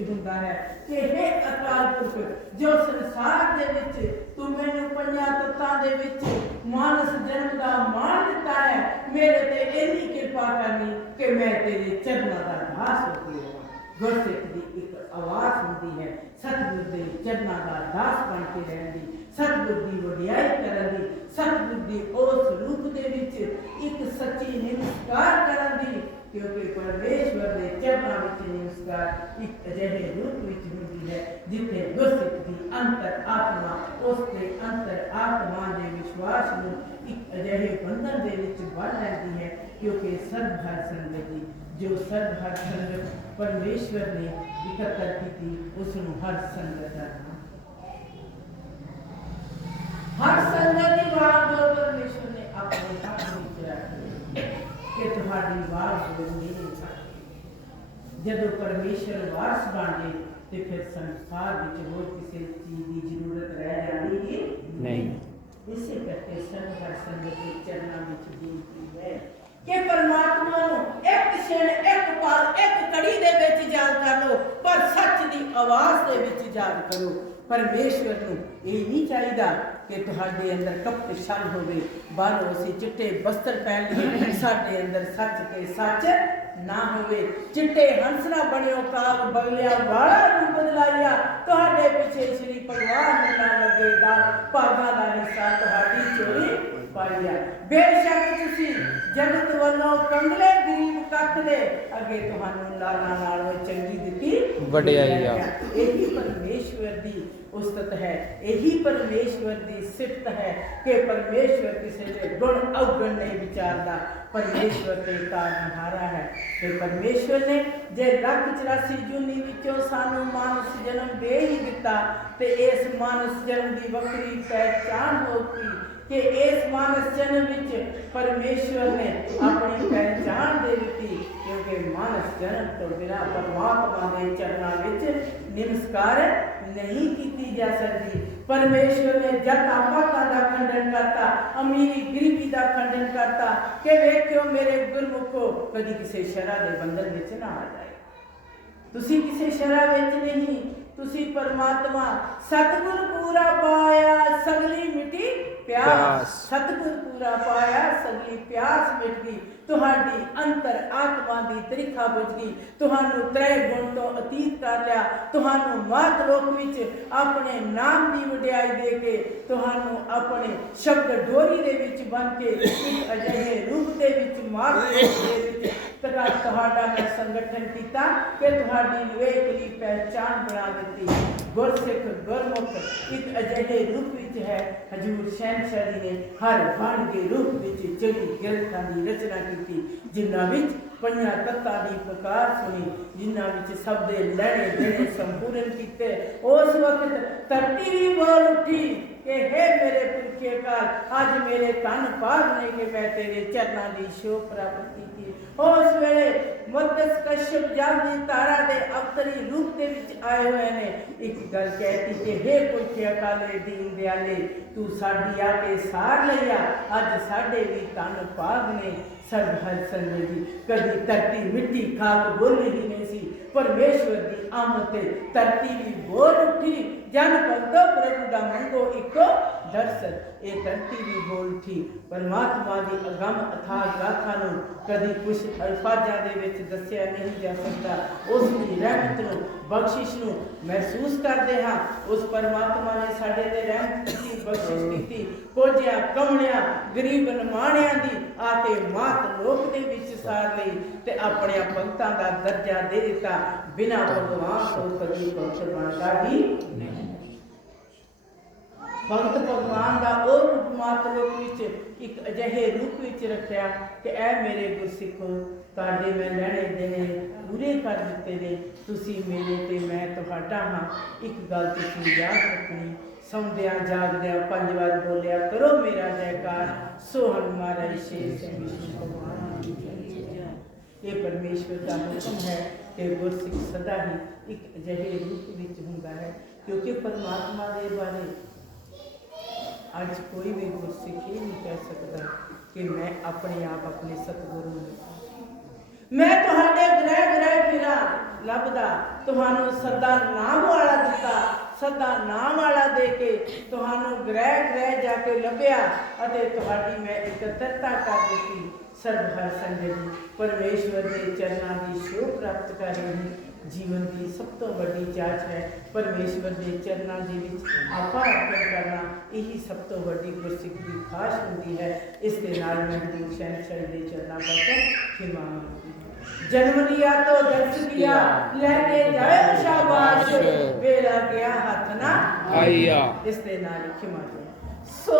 ਹੁੰਦਾ ਹੈ ਕਿ हे ਅਕਾਲ ਪੁਰਖ, ਜੋ ਸੰਸਾਰ ਦੇ ਵਿੱਚ ਤੂੰ ਮੈਨੂੰ ਪੰਜਾਂ ਤੱਤਾਂ ਦੇ ਵਿੱਚ ਮਾਨਸ ਜਨਮ ਦਾ ਮਾਣ ਦਿੱਤਾ ਹੈ, ਮੇਰੇ ਤੇ ਇੰਨੀ ਕਿਰਪਾ ਕਰਨੀ ਕਿ ਮੈਂ ਤੇਰੇ ਚਰਨਾਂ ਦਾ ਦਾਸ ਹੋ ਕੇ ਗੁਰਸਿੱਖ ਦੀ ਇੱਕ ਆਵਾਜ਼ ਹੁੰਦੀ ਹੈ, ਸਤਿਗੁਰ ਦੇ ਚਰਨਾਂ ਦਾ ਦਾਸ ਬਣ ਕੇ ਰਹਿਣ ਦੀ ਸਤਿਗੁਰ ਦੀ ਵਡਿਆਈ ਕਰਨ ਦੀ, ਸਤਿਗੁਰ ਦੀ ਉਸ ਰੂਪ ਦੇ ਵਿੱਚ ਇੱਕ ਸੱਚੀ ਨਿਮਸਕਾਰ ਕਰਨ ਦੀ ਕਿਉਂਕਿ ਪਰਮੇਸ਼ਵਰ ਦੇ ਚਰਨਾਂ ਵਿੱਚ ਨਿਮਸਕਾਰ ਇੱਕ ਅਜਿਹੇ ਰੂਪ ਵਿੱਚ ਹੁੰਦੀ ਹੈ ਜਿੱਥੇ ਗੁਰਸਿੱਖ ਦੀ ਅੰਤਰ ਆਤਮਾ ਉਸ ਦੇ ਅੰਤਰ ਆਤਮਾ ਦੇ ਵਿਸ਼ਵਾਸ ਨੂੰ ਇੱਕ ਅਜਿਹੇ ਬੰਧਨ ਦੇ ਵਿੱਚ ਬੰਨ ਲੈਂਦੀ ਹੈ ਕਿਉਂਕਿ ਸਰਬ ਹਰ ਸੰਗਤ ਦੀ ਜੋ ਸਰਬ ਹਰ ਸੰਗਤ ਪਰਮੇਸ਼ਵਰ ਨੇ ਇਕੱਤਰ ਕੀਤੀ ਉਸ ਨੂੰ ਹਰ ਸੰਗਤ ਦਾ ਨਾਮ ਹਰ ਸੰਗਤ ਦੀ ਬਾਤ ਕਿ ਤੁਹਾਡੀ ਆਵਾਜ਼ ਬੋਲਣੀ ਨਹੀਂ ਸਕਦੀ ਜਦੋਂ ਪਰਮੇਸ਼ਵਰ ਵਾਰਸ ਬਣ ਜੇ ਤੇ ਫਿਰ ਸੰਸਾਰ ਵਿੱਚ ਹੋਰ ਕਿਸੇ ਚੀਜ਼ ਦੀ ਜ਼ਰੂਰਤ ਰਹਿ ਜਾਂਦੀ ਹੀ? ਨਹੀਂ। ਇਸੇ ਕਰਕੇ ਸੰਗਤ ਸੰਗਤ ਦੇ ਚਰਨਾਂ ਵਿੱਚ ਬੇਨਤੀ ਹੈ ਕਿ ਪਰਮਾਤਮਾ ਨੂੰ ਇੱਕ ਛਿਣ ਇੱਕ ਪਲ ਇੱਕ ਕੜੀ ਦੇ ਵਿੱਚ ਯਾਦ ਕਰ ਲਓ ਪਰ ਸੱਚ ਦੀ ਆਵਾਜ਼ ਦੇ ਵਿੱਚ ਯਾਦ ਕਰੋ। ਪਰਮੇਸ਼ਵਰ ਨੂੰ ਇਹ ਨਹੀਂ ਚਾਹੀਦਾ ਕਿ ਤੁਹਾਡੇ ਅੰਦਰ ਕਪਟ ਛਲ ਹੋਵੇ। ਬਾਹਰੋਂ ਅਸੀਂ ਚਿੱਟੇ ਬਸਤਰ ਪਹਿਨ ਲਈਏ ਸਾਡੇ ਅੰਦਰ ਸੱਚ ਕੇ ਸੱਚ ਨਾ ਹੋਵੇ। ਚਿੱਟੇ ਹੰਸ ਬਣਿਓ ਕਾਗ ਬਗਲਿਆ, ਵਾਲਾ ਰੂਪ ਬਦਲਾਇਆ। ਤੁਹਾਡੇ ਪਿੱਛੇ ਸ੍ਰੀ ਭਗਵਾਨ ਨਾ ਲੱਗੇਗਾ। ਭਾਗਾਂ ਦਾ ਹਿੱਸਾ ਤੁਹਾਡੀ ਚੋਰੀ ਪਾਇਆ ਬੇਸ਼ੱਕ ਤੁਸੀਂ ਜਗਤ ਵੱਲੋਂ ਕੰਗਲੇ ਗਰੀਬ ਕੱਖ ਦੇ ਅੱਗੇ ਤੁਹਾਨੂੰ ਲਾਲਾਂ ਨਾਲ ਚੰਗੀ ਦਿੱਤੀ ਵਡਿਆਈ ਆ। ਇਹੀ ਪਰਮੇਸ਼ਵਰ ਦੀ ਉਸਤਤ ਹੈ। ਇਹੀ ਪਰਮੇਸ਼ਵਰ ਦੀ ਸਿਫਤ ਹੈ ਕਿ ਪਰਮੇਸ਼ਵਰ ਕਿਸੇ ਦੇ ਗੁਣ ਅਵਗੁਣ ਨਹੀਂ ਵਿਚਾਰਦਾ। ਪਰਮੇਸ਼ਵਰ ਤੇ ਤਾਰਨਹਾਰਾ ਹੈ। ਤੇ ਪਰਮੇਸ਼ਵਰ ਨੇ ਜੇ ਲੱਖ 84 ਜੂਨੀ ਵਿੱਚੋਂ ਸਾਨੂੰ ਮਾਨਸ ਜਨਮ ਦੇ ਹੀ ਦਿੱਤਾ ਤੇ ਇਸ ਮਾਨਸ ਜਨਮ ਦੀ ਵੱਖਰੀ ਪਹਿਚਾਨ ਹੋਊਗੀ ਕਿ ਇਸ ਮਾਨਸ ਜਨਮ ਵਿੱਚ ਪਰਮੇਸ਼ਵਰ ਨੇ ਆਪਣੀ ਪਹਿਚਾਨ ਦੇ ਦਿੱਤੀ, ਕਿਉਂਕਿ ਮਾਨਸ ਜਨਮ ਤੋਂ ਬਿਨਾਂ ਪਰਮਾਤਮਾ ਦੇ ਚਰਨਾਂ ਵਿੱਚ ਨਿਮਸਕਾਰ ਨਹੀਂ ਕੀਤੀ ਜਾ ਸਕਦੀ। ਪਰਮੇਸ਼ਵਰ ਨੇ ਜਤਾ ਪਾਤਾ ਦਾ ਖੰਡਨ ਕਰਤਾ, ਅਮੀਰੀ ਗਰੀਬੀ ਦਾ ਖੰਡਨ ਕਰਤਾ, ਕਿ ਵੇਖਿਓ ਮੇਰੇ ਗੁਰਮੁਖੋ, ਕਦੀ ਕਿਸੇ ਸ਼ਰਾ ਦੇ ਬੰਧਨ ਵਿੱਚ ਨਾ ਆ ਜਾਏ। ਤੁਸੀਂ ਕਿਸੇ ਸ਼ਰਾ ਵਿੱਚ ਨਹੀਂ ਤੁਸੀਂ ਪਰਮਾਤਮਾ ਸਤਿਗੁਰ ਪੂਰਾ ਪਾਇਆ ਸਗਲੀ ਮਿਟੀ ਪਿਆਸ। ਸਤਿਗੁਰ ਪੂਰਾ ਪਾਇਆ ਸਗਲੀ ਪਿਆਸ ਮਿਟ ਗਈ। ਤੁਹਾਡੀ ਅੰਤਰ ਆਤਮਾ ਦੀ ਤਰੀਖਾ ਬੁਝ ਗਈ। ਤੁਹਾਨੂੰ ਤ੍ਰੈ ਗੁਣ ਤੋਂ ਅਤੀਤ ਕਰ ਲਿਆ। ਤੁਹਾਨੂੰ ਮਾਤ ਲੋਕ ਵਿੱਚ ਆਪਣੇ ਨਾਮ ਦੀ ਵਡਿਆਈ ਦੇ ਕੇ ਤੁਹਾਨੂੰ ਆਪਣੇ ਸ਼ਬਦ ਡੋਰੀ ਦੇ ਵਿੱਚ ਬਨ ਕੇ ਇੱਕ ਅਜਿਹੇ ਰੂਪ ਦੇ ਵਿੱਚ ਮਾਤ ਲੋਕ ਦੇ ਵਿੱਚ ਤਕਾ ਤੁਹਾਡਾ ਮੈਂ ਸੰਗਠਨ ਕੀਤਾ ਕਿ ਤੁਹਾਡੀ ਨਿਵੇਕਲੀ ਪਹਿਚਾਨ ਬਣਾ ਦਿੱਤੀ। ਗੁਰਸਿੱਖ, ਗੁਰਮੁਖ ਇੱਕ ਅਜਿਹੇ ਰੂਪ ਵਿੱਚ ਹੈ, ਹਜੂਰ ਸ਼ਹਿਨਸ਼ਾਹ ਜੀ ਨੇ ਹਰ ਵਣ ਦੇ ਰੂਪ ਵਿੱਚ ਚੜੀ ਗ੍ਰੰਥਾਂ ਦੀ ਰਚਨਾ ਕੀਤੀ, ਜਿਨ੍ਹਾਂ ਵਿੱਚ ਪੰਜਾਂ ਤੱਤਾਂ ਦੀ ਪੁਕਾਰ ਸੁਣੀ, ਜਿਨ੍ਹਾਂ ਵਿੱਚ ਸਭ ਦੇ ਲੈਣੇ ਦੇਣੇ ਸੰਪੂਰਨ ਕੀਤੇ। ਉਸ ਵਕਤ ਧਰਤੀ ਵੀ ਬੋਲ ਉੱਠੀ ਕਿ, ਹੈ ਮੇਰੇ ਪੁਰਖੇ ਕਾਲ ਅੱਜ ਮੇਰੇ ਤਨ ਪਾਰ ਨੇ ਕਿ ਮੈਂ ਤੇਰੇ ਚਰਨਾਂ ਦੀ ਸ਼ੋਭ ਪ੍ਰਾਪਤ ਕੀਤੀ। ਉਸ ਵੇਲੇ ਮੁਕਦਸ ਕਸ਼ਪ ਜਲ ਤਾਰਾ ਦੇ ਅਵਤਰੀ ਰੂਪ ਦੇ ਵਿੱਚ ਆਏ ਹੋਏ ਨੇ। ਇੱਕ ਗੱਲ ਕਹਿਤੀ ਕਿ, ਹੈ ਪੁਰਖੇ ਕਾਲੇ ਦੀਨ ਦਿਆਲੇ, ਤੂੰ ਸਾਡੀ ਆ ਕੇ ਸਾਰ ਲਈਆ। ਅੱਜ ਸਾਡੇ ਵੀ ਤਨ ਪਾਗ ਨੇ ਸਰਬ ਹਰ ਸੰਗਤ ਜੀ ਕਦੀ ਧਰਤੀ ਮਿੱਟੀ ਖਾਕ ਬੋਲੀ ਹੀ ਨਹੀਂ ਸੀ। ਪਰਮੇਸ਼ਵਰ ਦੀ ਆਮਦ ਤੇ ਧਰਤੀ ਵੀ ਬੋਲ ਉੱਠੀ। ਜਨ ਭਗਤੋ ਪ੍ਰਭੂ ਦਾ ਮੰਗੋ ਇੱਕੋ ਦਰਸ਼ਨ ਇਹ ਧਰਤੀ ਵੀ ਬੋਲ ਉੱਠੀ। ਪਰਮਾਤਮਾ ਦੀ ਅਗੰਮ ਅਥਾਹ ਗਾਥਾ ਨੂੰ ਕਦੀ ਕੁਝ ਅਲਫਾਜ਼ਾਂ ਦੇ ਵਿੱਚ ਦੱਸਿਆ ਨਹੀਂ ਜਾ ਸਕਦਾ। ਉਸ ਦੀ ਰਹਿਮਤ ਨੂੰ ਬਖਸ਼ਿਸ਼ ਨੂੰ ਮਹਿਸੂਸ ਕਰਦੇ ਹਾਂ। ਉਸ ਪਰਮਾਤਮਾ ਨੇ ਸਾਡੇ ਤੇ ਰਹਿਮਤ ਕੀਤੀ ਬਖਸ਼ਿਸ਼ ਕੀਤੀ। ਕੋਝਿਆਂ ਕਮਲਿਆਂ ਗਰੀਬ ਨਿਮਾਣਿਆਂ ਦੀ ਆ ਕੇ ਮਾਤ ਲੋਕ ਦੇ ਵਿੱਚ ਸਾਰ ਲਈ ਤੇ ਆਪਣੇ ਭਗਤਾਂ ਦਾ ਦਰਜਾ ਦੇ ਦਿੱਤਾ। ਬਿਨਾ ਭਗਵਾਨ ਤੋਂ ਕਦੀ ਭਗਤ ਬਣਦਾ ਹੀ ਨਹੀਂ। ਭਗਤ ਭਗਵਾਨ ਦਾ ਉਹ ਰੂਪ ਮਾਤਲੋਕ ਵਿੱਚ ਇੱਕ ਅਜਿਹੇ ਰੂਪ ਵਿੱਚ ਰੱਖਿਆ ਕਿ ਐ ਮੇਰੇ ਗੁਰਸਿੱਖੋ ਤੁਹਾਡੇ ਮੈਂ ਲੈਣੇ ਦੇਣੇ ਪੂਰੇ ਕਰ ਦਿੱਤੇ ਨੇ, ਤੁਸੀਂ ਮੇਰੇ ਤੇ ਮੈਂ ਤੁਹਾਡਾ ਹਾਂ। ਇੱਕ ਗੱਲ ਤੁਸੀਂ ਯਾਦ ਰੱਖਣੀ, ਸੌਂਦਿਆਂ ਜਾਗਦਿਆਂ ਪੰਜ ਵਾਰ ਬੋਲਿਆ, ਕਰੋ ਮੇਰਾ ਜੈਕਾਰ ਸੋ ਹਮਾਰਾ ਸ਼ੇਸ਼ ਵਿਸ਼ਨੂੰ ਭਗਵਾਨ ਇਹ ਪਰਮੇਸ਼ਵਰ ਦਾ ਹੁਕਮ ਹੈ ਕਿ ਗੁਰਸਿੱਖ ਸਦਾ ਹੀ ਇੱਕ ਅਜਿਹੇ ਰੂਪ ਵਿੱਚ ਹੁੰਦਾ ਹੈ, ਕਿਉਂਕਿ ਪਰਮਾਤਮਾ ਦੇ ਬਾਰੇ ਅੱਜ ਕੋਈ ਵੀ ਗੁਰਸਿੱਖ ਇਹ ਨਹੀਂ ਕਹਿ ਸਕਦਾ ਕਿ ਮੈਂ ਆਪਣੇ ਆਪ ਆਪਣੇ ਸਤਿਗੁਰੂ ਨੂੰ ਮੈਂ ਤੁਹਾਡੇ ਗ੍ਰਹਿ ਗ੍ਰਹਿ ਫਿਰਾਂ ਲੱਭਦਾ, ਤੁਹਾਨੂੰ ਸਦਾ ਨਾਮ ਵਾਲਾ ਦਿੱਤਾ, ਸਦਾ ਨਾਮ ਵਾਲਾ ਦੇ ਕੇ ਤੁਹਾਨੂੰ ਗ੍ਰਹਿ ਗ੍ਰਹਿ ਜਾ ਕੇ ਲੱਭਿਆ ਅਤੇ ਤੁਹਾਡੀ ਮੈਂ ਇਕੱਤਰਤਾ ਕਰ ਦਿੱਤੀ। ਸਰਬ ਹਰ ਸੰਗਤ ਪਰਮੇਸ਼ਵਰ ਦੇ ਚਰਨਾਂ ਦੀ ਸ਼ੋਭ ਪ੍ਰਾਪਤ ਕਰ ਰਹੀ। ਜੀਵਨ ਦੀ ਸਭ ਤੋਂ ਵੱਡੀ ਚਾਚ ਹੈ ਪਰਮੇਸ਼ਵਰ ਦੇ ਚਰਨਾਂ ਦੇ ਵਿੱਚ ਆਪਾ ਅਰਪਣ ਕਰਨਾ ਇਹੀ ਸਭ ਤੋਂ ਵੱਡੀ ਗੁਰਸਿੱਖ ਦੀ ਖਾਸ ਹੁੰਦੀ ਹੈ। ਇਸ ਦੇ ਨਾਲ ਮੈਂ ਗੁਰੂ ਸ਼ਹਿਨशाह ਦੇ ਚਰਨਾਂ ਪਰ ਖਿਮਾ ਮੰਗਦੀ ਹਾਂ। ਜਨਮ ਲਿਆ ਤੋ ਦਰਸ ਦਿਆ ਲੈ ਕੇ ਜਾਏ ਸ਼ਾਬਾਸ਼। ਵੇਲਾ ਗਿਆ ਹੱਥ ਨਾ ਆਈਆ ਇਸ ਦੇ ਨਾਲ ਖਿਮਾ ਜੀ ਸੋ